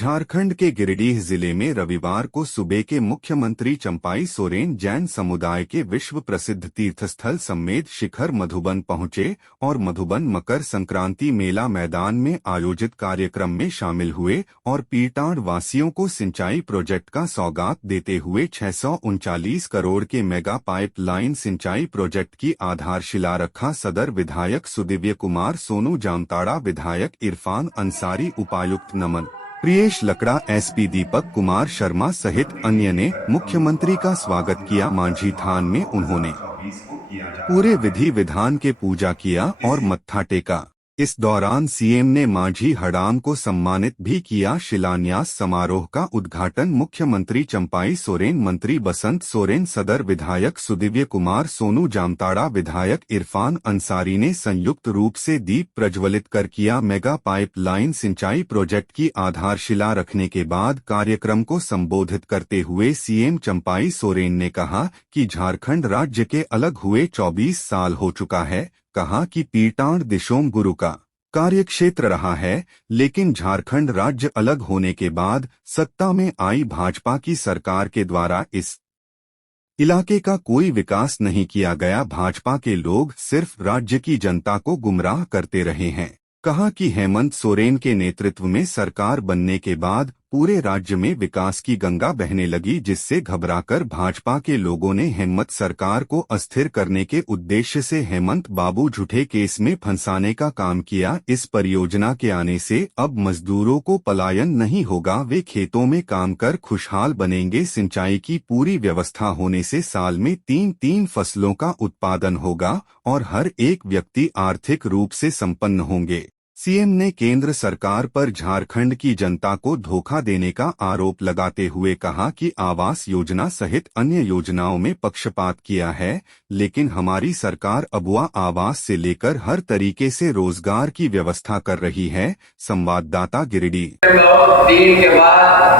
झारखंड के गिरिडीह जिले में रविवार को सुबह के मुख्यमंत्री चंपाई सोरेन जैन समुदाय के विश्व प्रसिद्ध तीर्थस्थल सम्मेद शिखर मधुबन पहुंचे और मधुबन मकर संक्रांति मेला मैदान में आयोजित कार्यक्रम में शामिल हुए और पीटाड़ वासियों को सिंचाई प्रोजेक्ट का सौगात देते हुए 639 करोड़ के मेगा पाइपलाइन सिंचाई प्रोजेक्ट की आधारशिला रखा। सदर विधायक सुदिव्य कुमार सोनू, जामताड़ा विधायक इरफान अंसारी, उपायुक्त नमन प्रियेश लकड़ा, एसपी दीपक कुमार शर्मा सहित अन्य ने मुख्यमंत्री का स्वागत किया। मांझी थान में उन्होंने पूरे विधि विधान के पूजा किया और मत्था टेका। इस दौरान सीएम ने मांझी हड़ाम को सम्मानित भी किया। शिलान्यास समारोह का उद्घाटन मुख्यमंत्री चंपाई सोरेन, मंत्री बसंत सोरेन, सदर विधायक सुदिव्य कुमार सोनू, जामताड़ा विधायक इरफान अंसारी ने संयुक्त रूप से दीप प्रज्वलित कर किया। मेगा पाइपलाइन सिंचाई प्रोजेक्ट की आधारशिला रखने के बाद कार्यक्रम को संबोधित करते हुए सीएम चंपाई सोरेन ने कहा कि झारखंड राज्य के अलग हुए 24 साल हो चुका है। कहा कि पीटाड़ दिशोम गुरु का कार्यक्षेत्र रहा है, लेकिन झारखंड राज्य अलग होने के बाद सत्ता में आई भाजपा की सरकार के द्वारा इस इलाके का कोई विकास नहीं किया गया। भाजपा के लोग सिर्फ राज्य की जनता को गुमराह करते रहे हैं। कहा कि हेमंत सोरेन के नेतृत्व में सरकार बनने के बाद पूरे राज्य में विकास की गंगा बहने लगी, जिससे घबराकर भाजपा के लोगों ने हेमंत सरकार को अस्थिर करने के उद्देश्य से हेमंत बाबू झूठे केस में फंसाने का काम किया। इस परियोजना के आने से अब मजदूरों को पलायन नहीं होगा, वे खेतों में काम कर खुशहाल बनेंगे। सिंचाई की पूरी व्यवस्था होने से साल में 3-3 फसलों का उत्पादन होगा और हर एक व्यक्ति आर्थिक रूप से संपन्न होंगे। सीएम ने केंद्र सरकार पर झारखंड की जनता को धोखा देने का आरोप लगाते हुए कहा कि आवास योजना सहित अन्य योजनाओं में पक्षपात किया है, लेकिन हमारी सरकार अबुआ आवास से लेकर हर तरीके से रोजगार की व्यवस्था कर रही है। संवाददाता गिरिडीह। 3 के बाद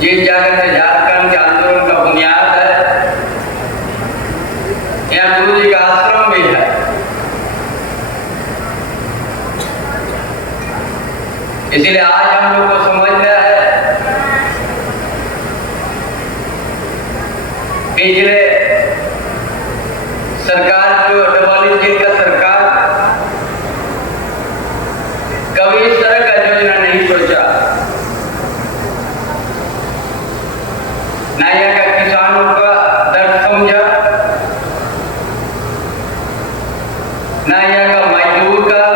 जिस जगह से झारखंड के आंदोलन का बुनियाद है, यहाँ गुरु जी का आश्रम भी है। इसीलिए आज हम लोग को समझना है, पिछले सरकार जो डबल इंजन का सरकार कभी इस तरह का योजना नहीं सोचा। ना यहाँ का किसानों का दर्द समझा, ना यहाँ का मजदूर का,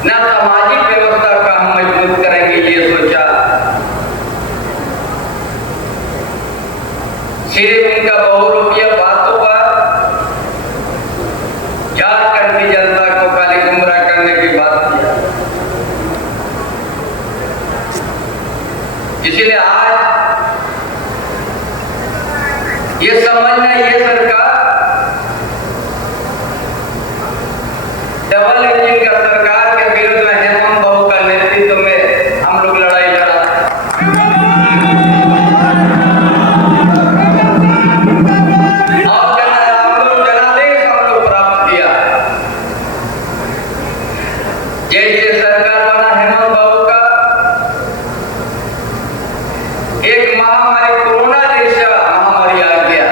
ना सामाजिक व्यवस्था का हम मजबूत करेंगे ये सोचा। सिर्फ उनका बहुरूपिया बातों पर झारखंड की जनता को खाली गुमराह करने की बात किया। इसलिए आज ये समझना, ये सरकार डबल इंजन का सरकार के विरुद्ध में हेमंत बाबू का नेतृत्व में हम लोग लड़ाई लड़ा। और हम लोग जनादेश हम लोग प्राप्त किया। जैसे सरकार बना हेमंत बाबू का, एक महामारी कोरोना जैसा महामारी आ गया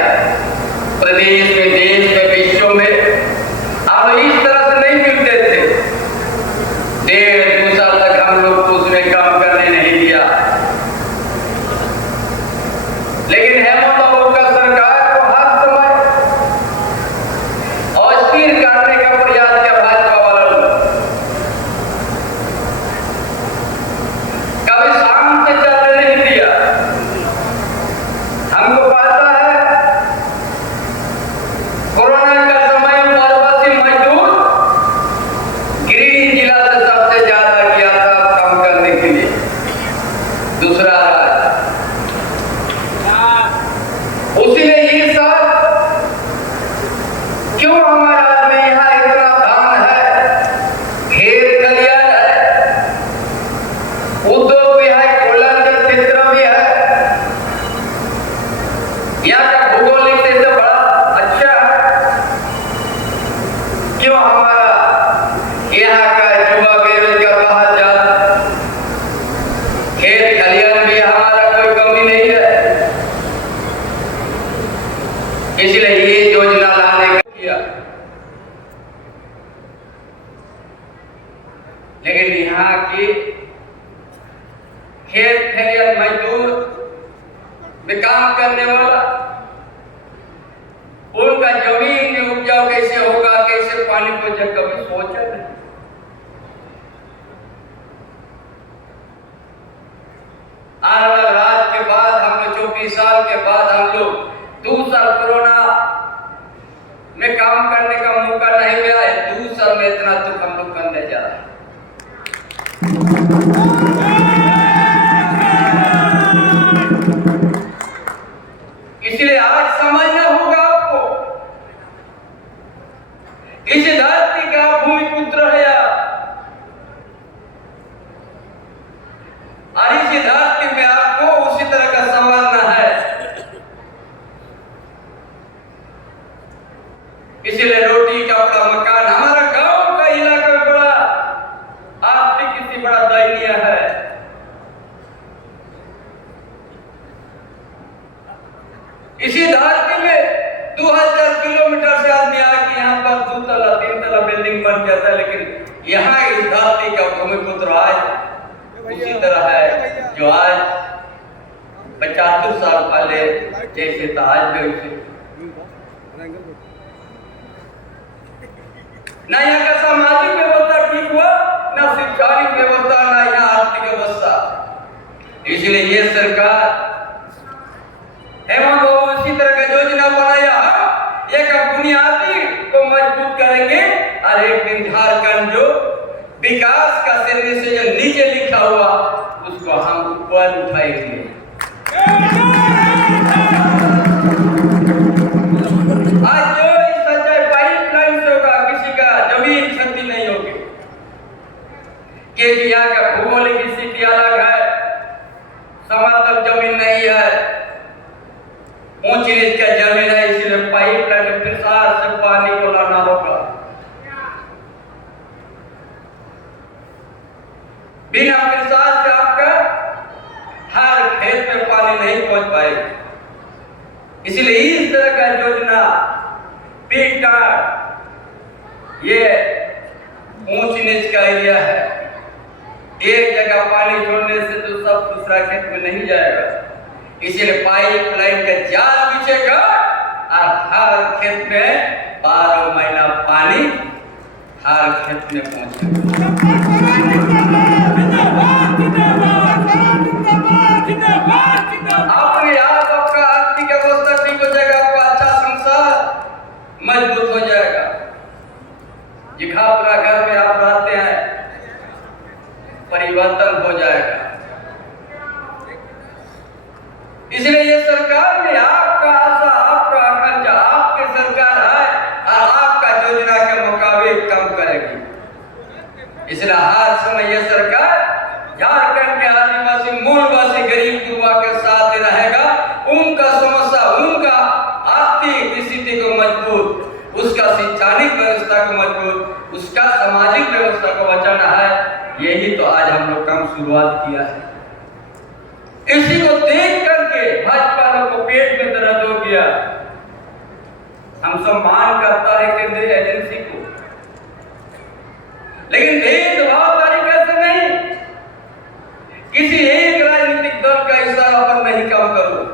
प्रदेश में, देश में, विश्व में। हम इस तरह से नहीं मिलते थे। 1.5-2 साल तक हम लोग को उसमें काम करने नहीं दिया, लेकिन हेमंत बाबू का सरकार को हर समय अस्थिर करने का प्रयास किया भाजपा वाला लोग। कभी शांत से चलने नहीं दिया। हमको पता है कोरोना का समय प्रवासी मजदूर गिरिडीह जिला से सबसे ज्यादा किया था काम करने के लिए। दूसरा उसीलिए ये सब क्यों हमारा आदमी यहाँ इतना धान है, खेत खलियान है, उद्योग भी है, कोयला क्षेत्र भी है, यहाँ का भूगोलिक क्षेत्र बड़ा अच्छा है। क्यों हमारा यहाँ के खेत खलियान मजदूर में काम करने वाला, उनका जमीन में उपजाऊ कैसे होगा, कैसे पानी को जब कभी सोचा नहीं। आने वाले रात के बाद हम लोग 24 साल के बाद हम लोग 2 साल कोरोना में काम करने का मौका नहीं मिला है। 2 साल में इतना दुख हम लोग करने जा रहे हैं। इसलिए आज समझना होगा आपको, इस धरती का भूमिपुत्र है और इस धरती में आपको उसी तरह का समझना है। इसलिए रोटी कपड़ा मकान, हमारा गांव का इलाका में बड़ा आर्थिक स्थिति बड़ा दयनीय है। इसी धरती में 2000 किलोमीटर से आदमी आके यहाँ पर 2 तला 3 तला बिल्डिंग बन जाता है, लेकिन यहाँ इस धरती का भूमिपुत्र आज उसी तरह है जो आज 75 साल पहले जैसे था आज भी उसे। ना यहाँ का सामाजिक व्यवस्था ठीक हुआ, ना शैक्षणिक व्यवस्था, ना यहाँ आर्थिक व्यवस्था। इसलिए ये सरकार हेमंत बाबू इसी तरह का योजना बनाया, एक बुनियादी को मजबूत करेंगे और एक दिन झारखंड जो विकास का श्रेणी से जो नीचे लिखा हुआ उसको हम ऊपर उठाएंगे। आज जो इस सच्चाई पाइपलाइन से होगा, किसी का जमीन क्षति नहीं होगी, क्योंकि यहाँ का भौगोलिक स्थिति अलग है, समतल जमीन नहीं है, ऊंची नीच का जमीन है। इसलिए पाइपलाइन प्रसार से पानी को लाना होगा। बिना प्रसार से आपका हर खेत में पानी नहीं पहुंच पाएगा। इसलिए इस तरह का योजना पीका, ये ऊंच नीच का एरिया है, एक जगह पानी छोड़ने से तो सब दूसरा खेत में नहीं जाएगा। इसलिए पाइपलाइन का जाल बिछेगा और हर खेत में 12 महीना पानी हर खेत में पहुंचेगा। अपने आप आपका आर्थिक अवस्था ठीक हो जाएगा, आपका अच्छा संसार मजबूत हो जाएगा। जिघापुरा घर में आप रहते हैं, परिवर्तन हो जाएगा। इसलिए ये सरकार में आपका आशा, आपका आकांक्षा, आपकी सरकार है और आपका योजना के मुकाबले कम करेगी। इसलिए हर समय ये सरकार झारखंड के आदिवासी मूलवासी गरीब युवा के साथ रहेगा। उनका समस्या, उनका आर्थिक स्थिति को मजबूत, उसका शैक्षणिक व्यवस्था को मजबूत, उसका सामाजिक व्यवस्था को बचाना है। यही तो आज हम लोग काम शुरुआत किया है। इसी को देख करके भाजपा लोग को पेट में दर्द हो गया। हम सम्मान करता है केंद्रीय एजेंसी को, लेकिन भेदभाव तरीके से नहीं, किसी एक राजनीतिक दल का इशारा पर नहीं काम करो।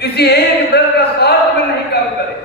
किसी एक दल का स्वार्थ में नहीं काम करे।